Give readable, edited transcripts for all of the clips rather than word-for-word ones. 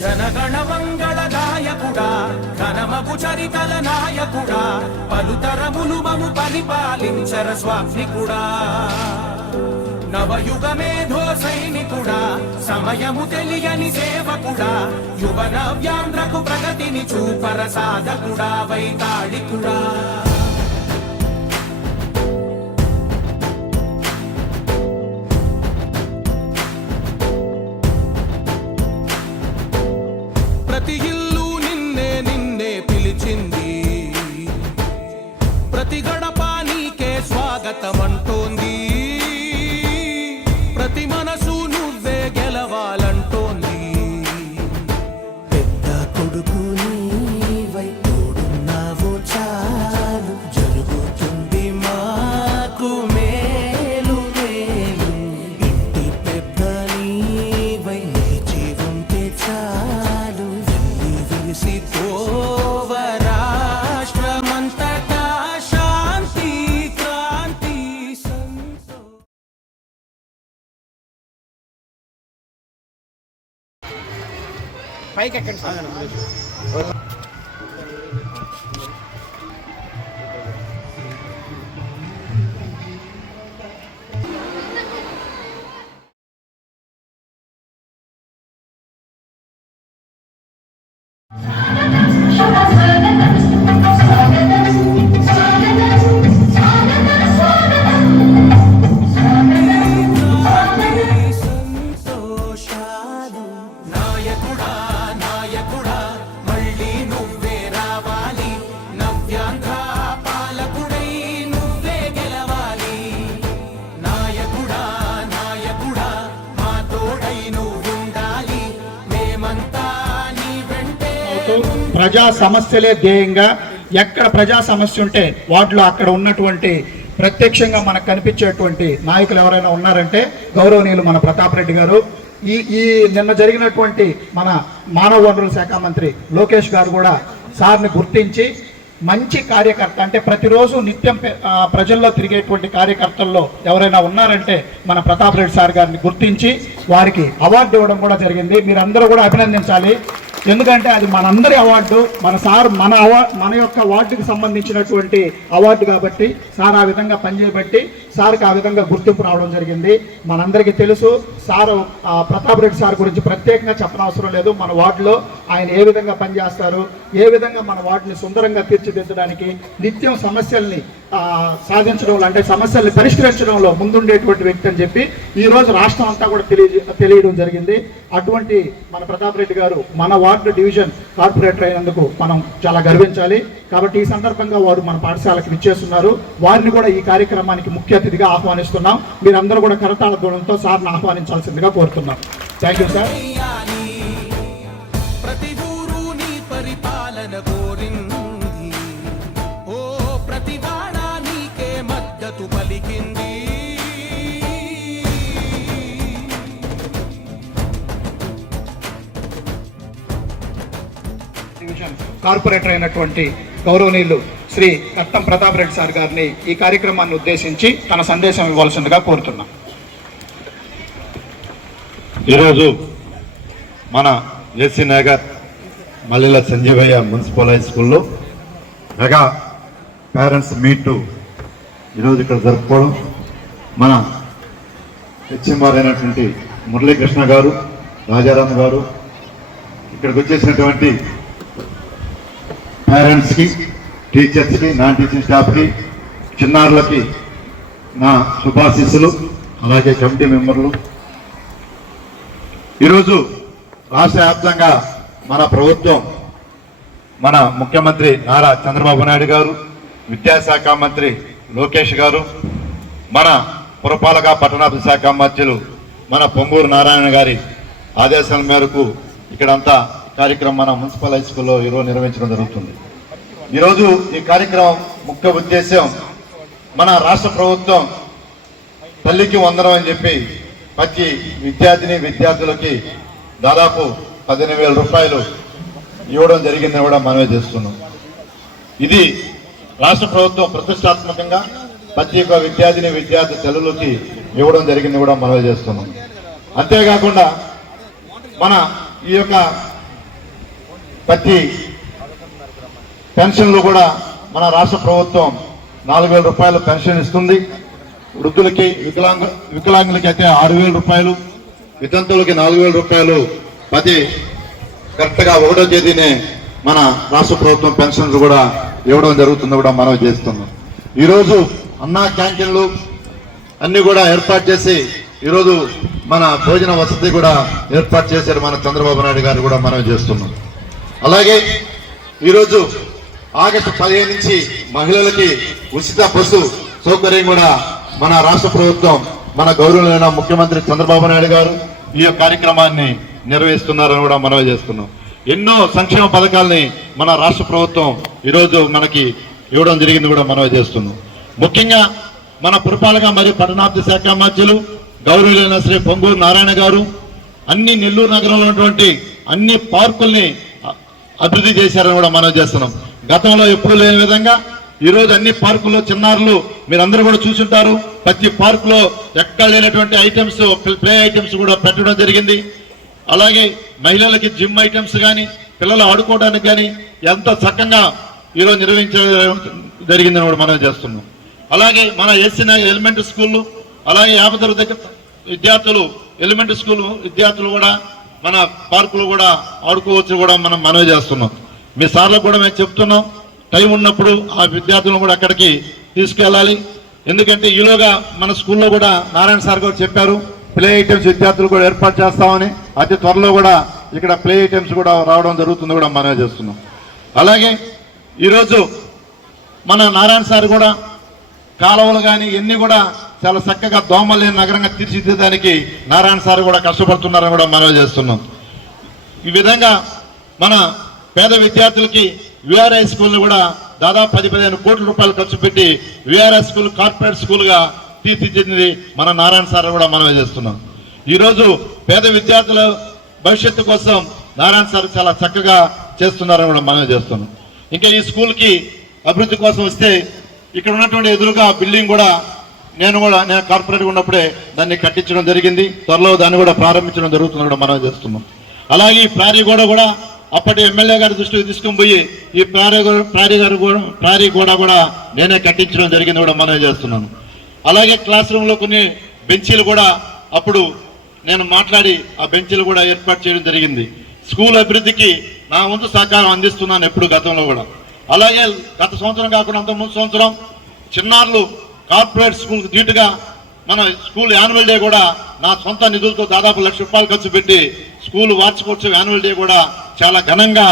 జనగణ మంగళదాయకుడా ఘనమగు చరితల నాయకుడా పలుతరములు మము పరిపాలించర స్వామికుడా నవయుగ మేధో సైనికుడా సమయము తెలియని సేవకుడా యువన వ్యాంధ్రకు ప్రగతిని చూపర సాధకుడా వైతాళికుడా ప్రతి ఇల్లు నిన్నే నిన్నే పిలిచింది ప్రతి గడప నీకే స్వాగతమంటోంది ప్రతి మనసు నువ్వే గెలవాలంటోంది పెద్ద కొడుకు నీవై తోడున్నావు చాలు జరుగుతుంది మాకు మేలు మేలు ఇంటి పెద్ద నీవై నిలిచి ఉంటే చాలు వెళ్ళి విరిసిపోవ రాష్ట్రమంతటా శాంతి క్రాంతి పైకి ఎక్కండి సార్. సంతోషాలు నాయకుడా నాయకుడా మళ్ళీ నువ్వే రావాలి నవ్యాంధ్ర పాలకుడై నువ్వే గెలవాలి నాయకుడా నాయకుడా మా తోడై నువ్వుండాలి మేమంతా నీ వెంటే ప్రజా సమస్యలే ధ్యేయంగా ఎక్కడ ప్రజా సమస్య ఉంటే వాటిలో అక్కడ ఉన్నటువంటి ప్రత్యక్షంగా మనకు కనిపించేటువంటి నాయకులు ఎవరైనా ఉన్నారంటే గౌరవనీయులు మన ప్రతాప్ రెడ్డి గారు. ఈ నిన్న జరిగినటువంటి మన మానవ వనరుల శాఖ మంత్రి లోకేష్ గారు కూడా సార్ని గుర్తించి మంచి కార్యకర్త అంటే ప్రతిరోజు నిత్యం ప్రజల్లో తిరిగేటువంటి కార్యకర్తల్లో ఎవరైనా ఉన్నారంటే మన ప్రతాప్ రెడ్డి సార్ గారిని గుర్తించి వారికి అవార్డు ఇవ్వడం కూడా జరిగింది. మీరందరూ కూడా అభినందించాలి. ఎందుకంటే అది మనందరి అవార్డు, మన సార్ మన యొక్క వార్డుకి సంబంధించినటువంటి అవార్డు కాబట్టి సార్ ఆ విధంగా పనిచేయబట్టి సార్కి ఆ విధంగా గుర్తింపు రావడం జరిగింది. మనందరికీ తెలుసు సార్ ప్రతాప్ రెడ్డి సార్ గురించి ప్రత్యేకంగా చెప్పనవసరం లేదు. మన వార్డులో ఆయన ఏ విధంగా పనిచేస్తారు, ఏ విధంగా మన వార్డుని సుందరంగా తీర్చిదిద్దడానికి నిత్యం సమస్యల్ని సాధించడంలో అంటే సమస్యల్ని పరిష్కరించడంలో ముందుండేటువంటి వ్యక్తి అని చెప్పి ఈరోజు రాష్ట్రం అంతా కూడా తెలియడం జరిగింది. అటువంటి మన ప్రతాప్ రెడ్డి గారు మన వార్డు డివిజన్ కార్పొరేటర్ అయినందుకు మనం చాలా గర్వించాలి. కాబట్టి ఈ సందర్భంగా వారు మన పాఠశాలకు విచ్చేస్తున్నారు. వారిని కూడా ఈ కార్యక్రమానికి ముఖ్య అతిథిగా ఆహ్వానిస్తున్నాం. మీరందరూ కూడా కరతాళ ధ్వనులతో సార్ని ఆహ్వానించాల్సిందిగా కోరుతున్నాం. Thank you sir. ప్రతి ఊరు నీ పరిపాలన కోరింది ఓ ప్రతి వాడ నీకే మద్దతు పలికింది కార్పొరేటర్ అయినటువంటి గౌరవనీయులు శ్రీ కట్టం ప్రతాప్ రెడ్డి సార్ గారిని ఈ కార్యక్రమాన్ని ఉద్దేశించి తన సందేశం ఇవ్వాల్సిందిగా కోరుతున్నాం. ఈరోజు మన ఏసీ నగర్ మల్లెల సంజీవయ్య మున్సిపల్ హై స్కూల్లో మెగా పేరెంట్స్ మీట్ ఈరోజు ఇక్కడ జరుపుకోవడం మన హెచ్ఎంఆర్ అయినటువంటి మురళీకృష్ణ గారు, రాజారాం గారు, ఇక్కడికి వచ్చేసినటువంటి పేరెంట్స్కి, టీచర్స్కి, నాన్ టీచింగ్ స్టాఫ్కి, చిన్నారులకి నా శుభాశీస్సులు, అలాగే కమిటీ మెంబర్లు. ఈరోజు రాష్ట్ర వ్యాప్తంగా మన ప్రభుత్వం, మన ముఖ్యమంత్రి నారా చంద్రబాబు నాయుడు గారు, విద్యాశాఖ మంత్రి లోకేష్ గారు, మన పురపాలక పట్టణాభివృద్ధి శాఖ మంత్రులు మన పొంగూరు నారాయణ గారి ఆదేశాల మేరకు ఇక్కడంతా కార్యక్రమం మన మున్సిపల్ హై స్కూల్లో ఈరోజు నిర్వహించడం జరుగుతుంది. ఈరోజు ఈ కార్యక్రమం ముఖ్య ఉద్దేశం మన రాష్ట్ర ప్రభుత్వం తల్లికి వందనం అని చెప్పి ప్రతి విద్యార్థులకి దాదాపు 15,000 రూపాయలు ఇవ్వడం జరిగిందని కూడా మనమే చేస్తున్నాం. ఇది రాష్ట్ర ప్రభుత్వం ప్రతిష్టాత్మకంగా ప్రతి ఒక్క విద్యార్థి తల్లులకి ఇవ్వడం జరిగింది కూడా మనమే చేస్తున్నాం. అంతేకాకుండా మన ఈ యొక్క ప్రతి పెన్షన్లు కూడా మన రాష్ట్ర ప్రభుత్వం 4,000 రూపాయలు పెన్షన్ ఇస్తుంది. వృద్ధులకి వికలాంగులకి అయితే 6,000 రూపాయలు, వితంతులకి 4,000 రూపాయలు ప్రతి కరెక్ట్గా 1వ తేదీనే మన రాష్ట్ర ప్రభుత్వం పెన్షన్లు కూడా ఇవ్వడం జరుగుతుంది కూడా మనం చేస్తున్నాం. ఈరోజు అన్నా క్యాంటీన్లు అన్ని కూడా ఏర్పాటు చేసి ఈరోజు మన భోజన వసతి కూడా ఏర్పాటు చేశారు మన చంద్రబాబు నాయుడు గారు కూడా మనం చేస్తున్నాం. అలాగే ఈరోజు ఆగస్టు 15 నుంచి మహిళలకి ఉచిత బస్సు సౌకర్యం కూడా మన రాష్ట్ర ప్రభుత్వం మన గౌరవమైన ముఖ్యమంత్రి చంద్రబాబు నాయుడు గారు ఈ కార్యక్రమాన్ని నిర్వహిస్తున్నారని కూడా మనం చేస్తున్నాం. ఎన్నో సంక్షేమ పథకాలని మన రాష్ట్ర ప్రభుత్వం ఈరోజు మనకి ఇవ్వడం జరిగింది కూడా మనం చేస్తున్నాం. ముఖ్యంగా మన పురపాలక మరియు పట్టణాభివృద్ధి శాఖ మంత్రులు గౌరవనీయులైన శ్రీ పొంగూరు నారాయణ గారు అన్ని నెల్లూరు నగరంలో ఉన్నటువంటి అన్ని పార్కుల్ని అభివృద్ధి చేశారని కూడా మనం చేస్తున్నాం. గతంలో ఎప్పుడు లేని విధంగా ఈరోజు అన్ని పార్కుల్లో చిన్నారులు మీరందరూ కూడా చూసుంటారు. ప్రతి పార్కులో ఎక్కడ లేనటువంటి ఐటమ్స్, ప్లే ఐటమ్స్ కూడా పెట్టడం జరిగింది. అలాగే మహిళలకి జిమ్ ఐటమ్స్ కానీ పిల్లలు ఆడుకోవడానికి కానీ ఎంతో చక్కగా ఈరోజు నిర్వహించడం జరిగిందని కూడా మనం చేస్తున్నాం. అలాగే మన ఎస్సీ ఎలిమెంటరీ స్కూళ్ళు, అలాగే 50 దగ్గర విద్యార్థులు ఎలిమెంటరీ స్కూల్ విద్యార్థులు కూడా మన పార్కులు కూడా ఆడుకోవచ్చు కూడా మనం మనవి చేస్తున్నాం. మీ సార్లకు కూడా మేము చెప్తున్నాం, టైం ఉన్నప్పుడు ఆ విద్యార్థులను కూడా అక్కడికి తీసుకెళ్ళాలి. ఎందుకంటే ఈలోగా మన స్కూల్లో కూడా నారాయణ సార్ గారు చెప్పారు, ప్లే ఐటమ్స్ విద్యార్థులు కూడా ఏర్పాటు చేస్తామని. అతి త్వరలో కూడా ఇక్కడ ప్లే ఐటమ్స్ కూడా రావడం జరుగుతుంది కూడా మనం చేస్తున్నాం. అలాగే ఈరోజు మన నారాయణ సార్ కూడా కాలువలు కానీ ఇవన్నీ కూడా చాలా చక్కగా దోమలు లేని నగరంగా తీర్చిదిద్దడానికి నారాయణ సార్ కూడా కష్టపడుతున్నారని కూడా మనం చేస్తున్నాం. ఈ విధంగా మన పేద విద్యార్థులకి విఆర్ఐ స్కూల్ని కూడా దాదాపు 10-15 కోట్ల రూపాయలు ఖర్చు పెట్టి విఆర్ఐ స్కూల్ కార్పొరేట్ స్కూల్గా తీర్చిదిద్దింది మన నారాయణ సార్ కూడా మనం చేస్తున్నాం. ఈరోజు పేద విద్యార్థుల భవిష్యత్తు కోసం నారాయణ సార్ చాలా చక్కగా చేస్తున్నారని కూడా మనం చేస్తున్నాం. ఇంకా ఈ స్కూల్కి అభివృద్ధి కోసం వస్తే ఇక్కడ ఉన్నటువంటి ఎదురుగా బిల్డింగ్ కూడా నేను కార్పొరేట్గా ఉన్నప్పుడే దాన్ని కట్టించడం జరిగింది. త్వరలో దాన్ని కూడా ప్రారంభించడం జరుగుతుంది కూడా మనం చేస్తున్నాం. అలాగే ఈ ప్రారీ కూడా అప్పటి ఎమ్మెల్యే గారి దృష్టికి తీసుకుని పోయి ఈ ప్రారీ కూడా నేనే కట్టించడం జరిగింది కూడా మనం చేస్తున్నాను. అలాగే క్లాస్ రూమ్లో కొన్ని బెంచీలు కూడా అప్పుడు నేను మాట్లాడి ఆ బెంచీలు కూడా ఏర్పాటు చేయడం జరిగింది. స్కూల్ అభివృద్ధికి నా వంతు సహకారం అందిస్తున్నాను ఎప్పుడు గతంలో కూడా. అలాగే గత సంవత్సరం కాకుండా అంత ముందు సంవత్సరం చిన్నారులు కార్పొరేట్ స్కూల్కి ధీటుగా మన స్కూల్ యాన్యువల్ డే కూడా నా సొంత నిధులతో దాదాపు 1,00,000 రూపాయలు ఖర్చు పెట్టి స్కూల్ వార్షికోత్సవం యాన్యువల్ డే కూడా చాలా ఘనంగా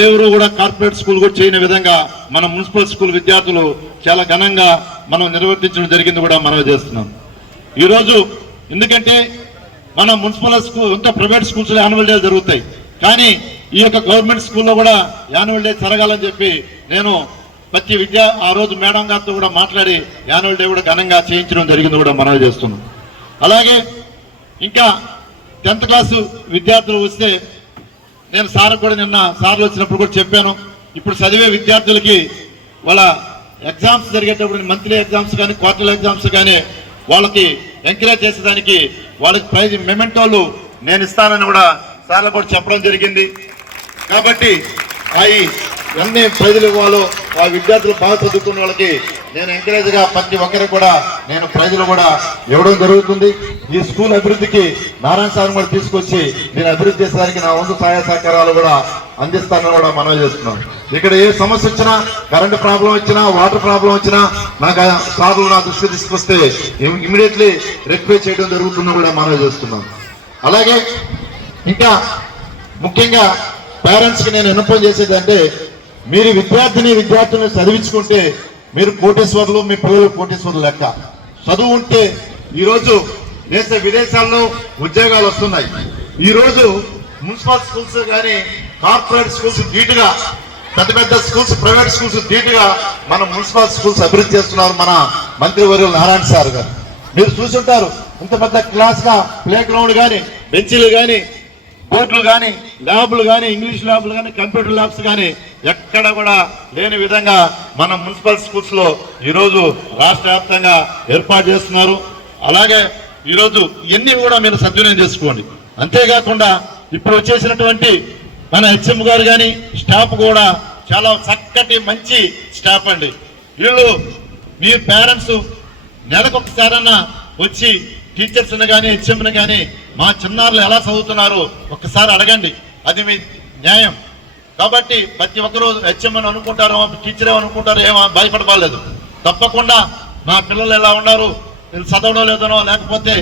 ఎవరు కూడా కార్పొరేట్ స్కూల్ కూడా చేయని విధంగా మన మున్సిపల్ స్కూల్ విద్యార్థులు చాలా ఘనంగా మనం నిర్వర్తించడం జరిగింది కూడా మనం చేస్తున్నాం. ఈరోజు ఎందుకంటే మన మున్సిపల్ స్కూల్ ఇంకా ప్రైవేట్ స్కూల్స్లో యాన్యువల్ డే జరుగుతాయి, కానీ ఈ యొక్క గవర్నమెంట్ స్కూల్లో కూడా యాన్యువల్ డే జరగాలని చెప్పి నేను ప్రతి ఆ రోజు మేడం గారితో కూడా మాట్లాడి యాన్యువల్ డే కూడా ఘనంగా చేయించడం జరిగింది కూడా మనం చేస్తున్నాం. అలాగే ఇంకా 10th క్లాసు విద్యార్థులు వస్తే నేను సార్ కూడా నిన్న సార్లు వచ్చినప్పుడు కూడా చెప్పాను, ఇప్పుడు చదివే విద్యార్థులకి వాళ్ళ ఎగ్జామ్స్ జరిగేటప్పుడు మంత్లీ ఎగ్జామ్స్ కానీ క్వార్టర్లీ ఎగ్జామ్స్ కానీ వాళ్ళకి ఎంకరేజ్ చేసేదానికి వాళ్ళకి ప్రైజ్ మెమెంటోలు నేను ఇస్తానని కూడా సార్లు కూడా చెప్పడం జరిగింది. కాబట్టి అవి ఎన్ని ప్రైజులు ఇవ్వాలో ఆ విద్యార్థులు బాగా చదువుకున్న వాళ్ళకి నేను ఎంకరేజ్గా ప్రతి ఒక్కరికి కూడా నేను ప్రైజులు కూడా ఇవ్వడం జరుగుతుంది. ఈ స్కూల్ అభివృద్ధికి నారాయణ సార్ కూడా తీసుకొచ్చి నేను అభివృద్ధి చేసేదానికి నా వంతు సహాయ సహకారాలు కూడా అందిస్తానని కూడా మనం చేస్తున్నాం. ఇక్కడ ఏ సమస్య వచ్చినా, కరెంటు ప్రాబ్లం వచ్చినా, వాటర్ ప్రాబ్లం వచ్చినా నాకు సార్లు నా దృష్టి తీసుకొస్తే ఇమీడియట్లీ రెక్టిఫై చేయడం జరుగుతుందని కూడా మనం చేస్తున్నాం. అలాగే ఇంకా ముఖ్యంగా పేరెంట్స్కి నేను విన్నపం చేసేది అంటే, మీరు విద్యార్థులను చదివించుకుంటే మీరు కోటేశ్వర్లు, మీ పిల్లలు కోటేశ్వర్లు లెక్క. చదువు ఉంటే ఈరోజు దేశ విదేశాల్లో ఉద్యోగాలు వస్తున్నాయి. ఈరోజు మున్సిపల్ స్కూల్స్ కానీ కార్పొరేట్ స్కూల్స్ ధీటుగా, పెద్ద స్కూల్స్ ప్రైవేట్ స్కూల్స్ ధీటుగా మన మున్సిపల్ స్కూల్స్ అభివృద్ధి చేస్తున్నారు మన మంత్రివర్యులు నారాయణ సార్ గారు. మీరు చూసుంటారు, ఇంత పెద్ద క్లాస్గా ప్లే గ్రౌండ్ కానీ, బెంచీలు కానీ, బోర్డులు కానీ, ల్యాబ్లు కానీ, ఇంగ్లీష్ ల్యాబ్లు కానీ, కంప్యూటర్ ల్యాబ్స్ కానీ ఎక్కడ కూడా లేని విధంగా మన మున్సిపల్ స్కూల్స్ లో ఈరోజు రాష్ట్ర వ్యాప్తంగా ఏర్పాటు చేస్తున్నారు. అలాగే ఈరోజు ఇవన్నీ కూడా మీరు సద్వినియోగం చేసుకోండి. అంతేకాకుండా ఇప్పుడు వచ్చేసినటువంటి మన హెచ్ఎం గారు కానీ స్టాఫ్ కూడా చాలా చక్కటి మంచి స్టాఫ్ అండి. వీళ్ళు మీ పేరెంట్స్ నెలకొకసారన్నా వచ్చి టీచర్స్ని కానీ హెచ్ఎంని కానీ మా చిన్నారులు ఎలా చదువుతున్నారు ఒక్కసారి అడగండి, అది మీ న్యాయం. కాబట్టి ప్రతి ఒక్కరూ హెచ్ఎం అని అనుకుంటారు, టీచర్ ఏమనుకుంటారు, ఏమో భయపడలేదు. తప్పకుండా మా పిల్లలు ఎలా ఉన్నారు, వీళ్ళు చదవడం లేదనో లేకపోతే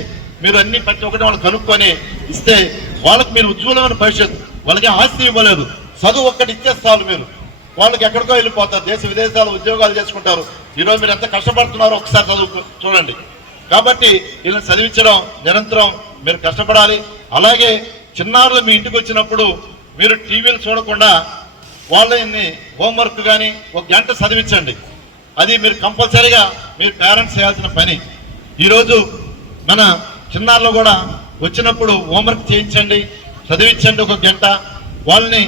మీరు అన్ని ప్రతి ఒక్కటి వాళ్ళు కనుక్కొని ఇస్తే వాళ్ళకి మీరు ఉజ్వలమైన భవిష్యత్తు, వాళ్ళకి ఆస్తి ఇవ్వలేదు, చదువు ఒక్కటి ఇచ్చేస్తారు మీరు, వాళ్ళకి ఎక్కడికో వెళ్ళిపోతారు, దేశ విదేశాలు ఉద్యోగాలు చేసుకుంటారు. ఈరోజు మీరు ఎంత కష్టపడుతున్నారో ఒకసారి చదువు చూడండి. కాబట్టి వీళ్ళని చదివించడం నిరంతరం మీరు కష్టపడాలి. అలాగే చిన్నారులు మీ ఇంటికి వచ్చినప్పుడు మీరు టీవీలు చూడకుండా వాళ్ళని హోంవర్క్ కానీ ఒక గంట చదివించండి. అది మీరు కంపల్సరీగా మీరు పేరెంట్స్ చేయాల్సిన పని. ఈరోజు మన చిన్నారులు కూడా వచ్చినప్పుడు హోంవర్క్ చేయించండి, చదివించండి ఒక గంట. వాళ్ళని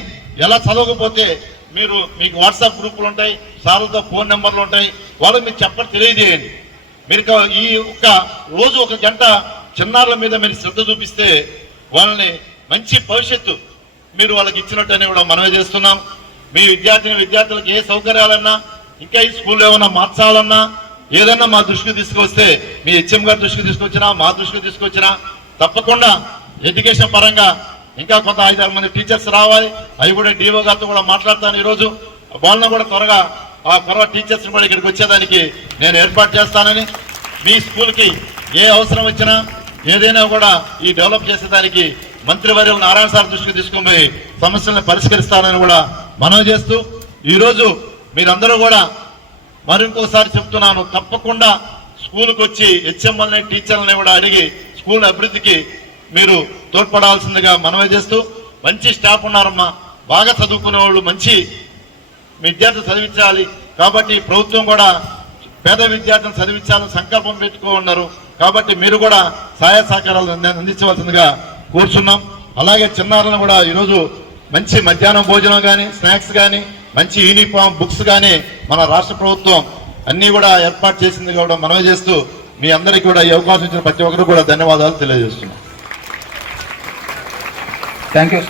ఎలా చదవకపోతే మీకు వాట్సాప్ గ్రూపులు ఉంటాయి, సార్లతో ఫోన్ నెంబర్లు ఉంటాయి, వాళ్ళకి మీరు చెప్పండి, తెలియజేయండి. మీరు ఈ ఒక్క రోజు ఒక గంట చిన్నారుల మీద మీరు శ్రద్ధ చూపిస్తే వాళ్ళని మంచి భవిష్యత్తు మీరు వాళ్ళకి ఇచ్చినట్టని కూడా మనమే చేస్తున్నాం. మీ విద్యార్థులకు ఏ సౌకర్యాలన్నా ఇంకా ఈ స్కూల్లో ఏమన్నా మార్చాలన్నా ఏదన్నా మా దృష్టికి తీసుకొస్తే, మీ హెచ్ఎం గారి దృష్టికి తీసుకొచ్చినా మా దృష్టికి తీసుకొచ్చినా తప్పకుండా ఎడ్యుకేషన్ పరంగా ఇంకా కొంత 5-6 మంది టీచర్స్ రావాలి. అవి కూడా డిఓ గారితో కూడా మాట్లాడతాను. ఈరోజు వాళ్ళని కూడా త్వరగా టీచర్స్ కూడా ఇక్కడికి వచ్చేదానికి నేను ఏర్పాటు చేస్తానని, మీ స్కూల్కి ఏ అవసరం వచ్చినా ఏదైనా కూడా ఈ డెవలప్ చేసేదానికి మంత్రివర్యులు నారాయణ సార్ దృష్టికి తీసుకుని పోయి సమస్యలను పరిష్కరిస్తానని కూడా మనవి చేస్తూ, ఈరోజు మీరందరూ కూడా మరింకోసారి చెప్తున్నాను, తప్పకుండా స్కూల్కి వచ్చి హెచ్ఎంఎల్ని టీచర్లని కూడా అడిగి స్కూల్ అభివృద్ధికి మీరు తోడ్పడాల్సిందిగా మనవి చేస్తూ, మంచి స్టాఫ్ ఉన్నారమ్మా, బాగా చదువుకునే వాళ్ళు, మంచి విద్యార్థులు చదివించాలి. కాబట్టి ప్రభుత్వం కూడా పేద విద్యార్థులను చదివించాలని సంకల్పం పెట్టుకున్నారు. కాబట్టి మీరు కూడా సహాయ సహకారాలు అందించవలసిందిగా కూర్చున్నాం. అలాగే చిన్నారులను కూడా ఈరోజు మంచి మధ్యాహ్నం భోజనం కానీ స్నాక్స్ కానీ మంచి యూనిఫామ్ బుక్స్ కానీ మన రాష్ట్ర ప్రభుత్వం అన్నీ కూడా ఏర్పాటు చేసింది కూడా మనవి చేస్తూ, మీ అందరికీ కూడా ఈ అవకాశం ఇచ్చిన ప్రతి ఒక్కరు కూడా ధన్యవాదాలు తెలియజేస్తున్నాం. Thank you.